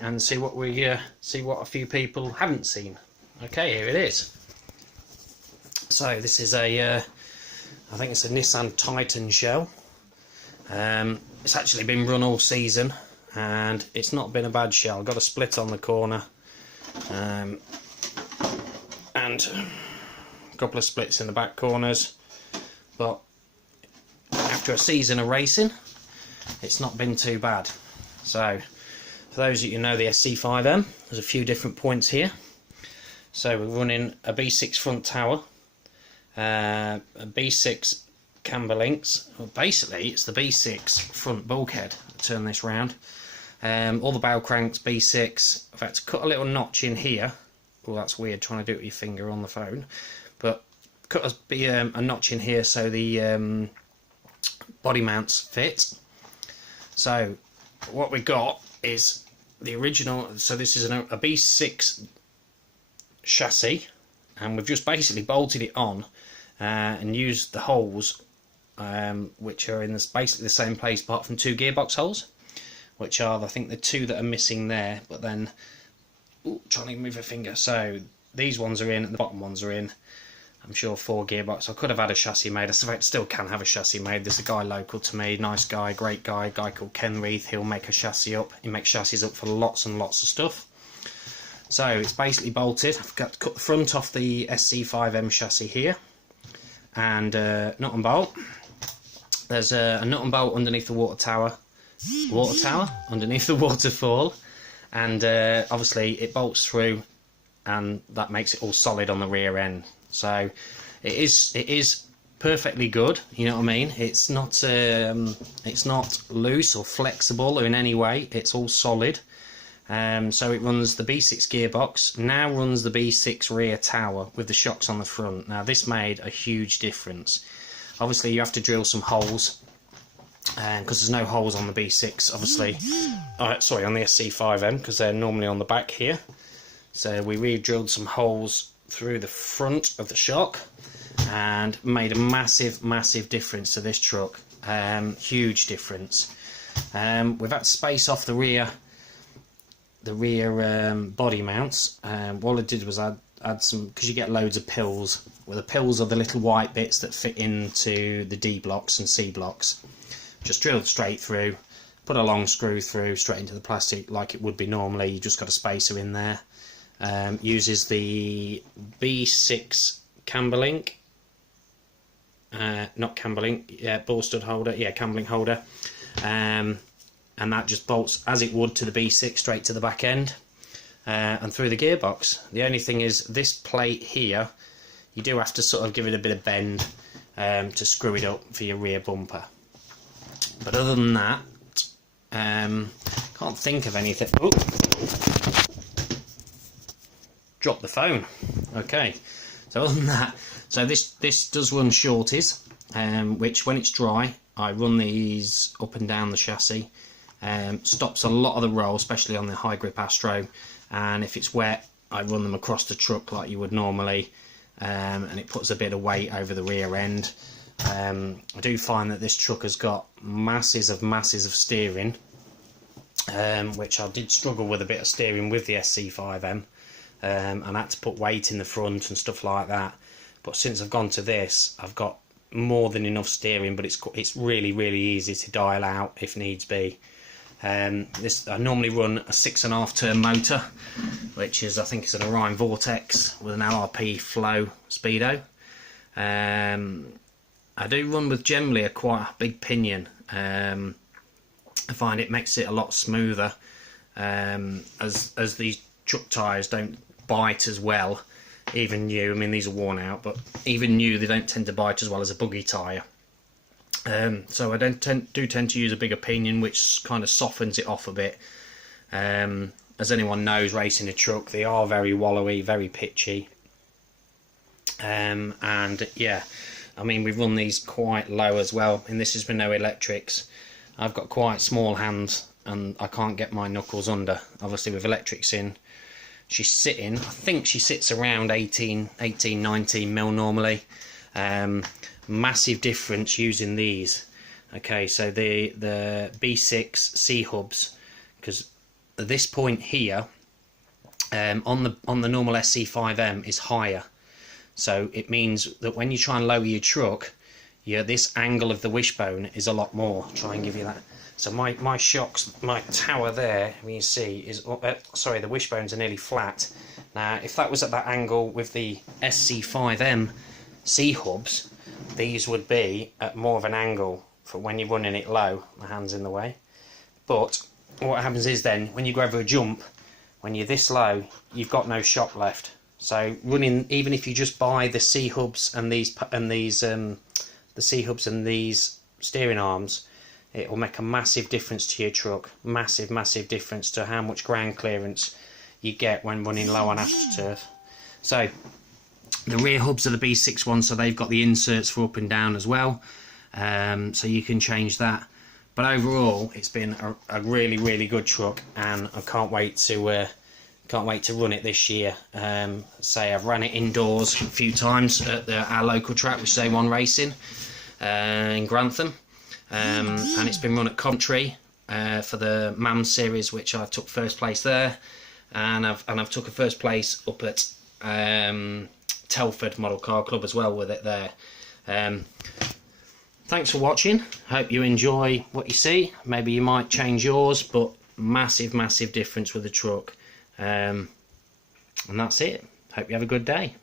and see what a few people haven't seen. Okay, here it is. So this is a I think it's a Nissan Titan shell. It's actually been run all season and it's not been a bad shell. Got a split on the corner and a couple of splits in the back corners, but after a season of racing it's not been too bad. So for those of you who know the sc6m, there's a few different points here. So we're running a B6 front tower, a B6 camber links. Well, basically it's the B6 front bulkhead. Turn this round. All the bow cranks B6. In fact, cut a little notch in here. Well, that's weird trying to do it with your finger on the phone, but cut a notch in here so the body mounts fit. So what we got is the original. So this is a B6 chassis, and we've just basically bolted it on and used the holes which are in basically the same place apart from two gearbox holes, which are, I think, the two that are missing there. But then, trying to move a finger. So these ones are in and the bottom ones are in. I'm sure 4 gearbox. I could have had a chassis made. I still can have a chassis made. There's a guy local to me, nice guy, great guy, a guy called Ken Reith. He'll make a chassis up. He makes chassis up for lots and lots of stuff. So it's basically bolted. I've got to cut the front off the sc6m chassis here, and nut and bolt. There's a nut and bolt underneath the water tower underneath the waterfall, and obviously it bolts through, and that makes it all solid on the rear end. So it is perfectly good. You know what I mean? It's not loose or flexible in any way. It's all solid. So it runs the B6 gearbox, now runs the B6 rear tower with the shocks on the front. Now this made a huge difference. Obviously you have to drill some holes, because there's no holes on the B6, obviously, sorry, on the sc6m, because they're normally on the back here. So we re-drilled some holes through the front of the shock and made a massive difference to this truck. Huge difference. We've had to space off the rear body mounts. What I did was add some, because you get loads of pills. Well, the pills are the little white bits that fit into the D blocks and C blocks. Just drilled straight through, put a long screw through straight into the plastic like it would be normally. You just got a spacer in there. Uses the B6 camber link, not camber link, yeah, ball stud holder, yeah, camber link holder, and that just bolts as it would to the B6 straight to the back end and through the gearbox. The only thing is this plate here, you do have to sort of give it a bit of bend to screw it up for your rear bumper. But other than that, can't think of anything. Ooh. Drop the phone. Okay, so other than that, so this does run shorties, which when it's dry I run these up and down the chassis. Stops a lot of the roll, especially on the high grip Astro, and if it's wet I run them across the truck like you would normally, and it puts a bit of weight over the rear end. I do find that this truck has got masses of steering, which I did struggle with a bit of steering with the sc6m. And I had to put weight in the front and stuff like that, but since I've gone to this I've got more than enough steering, but it's really easy to dial out if needs be. This I normally run a 6.5 turn motor, which is, I think it's an Orion Vortex with an LRP flow speedo. I do run with generally quite a big pinion. I find it makes it a lot smoother, as these truck tyres don't bite as well, even new. I mean, these are worn out, but even new they don't tend to bite as well as a buggy tyre. So I do tend to use a bigger pinion, which kind of softens it off a bit. As anyone knows, racing a truck, they are very wallowy, very pitchy, and yeah, I mean, we've run these quite low as well, and this has been no electrics. I've got quite small hands and I can't get my knuckles under. Obviously with electrics in, she's sitting, I think she sits around 18, 19 mil normally. Massive difference using these. Okay, so the B6 C hubs, because this point here on the normal SC5M is higher, so it means that when you try and lower your truck, this angle of the wishbone is a lot more. I'll try and give you that. So my shocks, my tower there, you see, is sorry, the wishbones are nearly flat. Now, if that was at that angle with the SC5M C-hubs, these would be at more of an angle for when you're running it low. My hand's in the way. But what happens is then, when you go over a jump, when you're this low, you've got no shock left. So running, even if you just buy the C-hubs and the C-hubs and these steering arms, it will make a massive difference to your truck. Massive difference to how much ground clearance you get when running low on AstroTurf. So the rear hubs are the B61, so they've got the inserts for up and down as well, so you can change that. But overall, it's been a really good truck, and I can't wait to run it this year. Say I've ran it indoors a few times at our local track, which is A1 Racing in Grantham, and it's been run at Coventry for the MAM series, which I took first place there, and I've took a first place up at Telford Model Car Club as well with it there. Thanks for watching. Hope you enjoy what you see. Maybe you might change yours, but massive difference with the truck. And that's it. Hope you have a good day.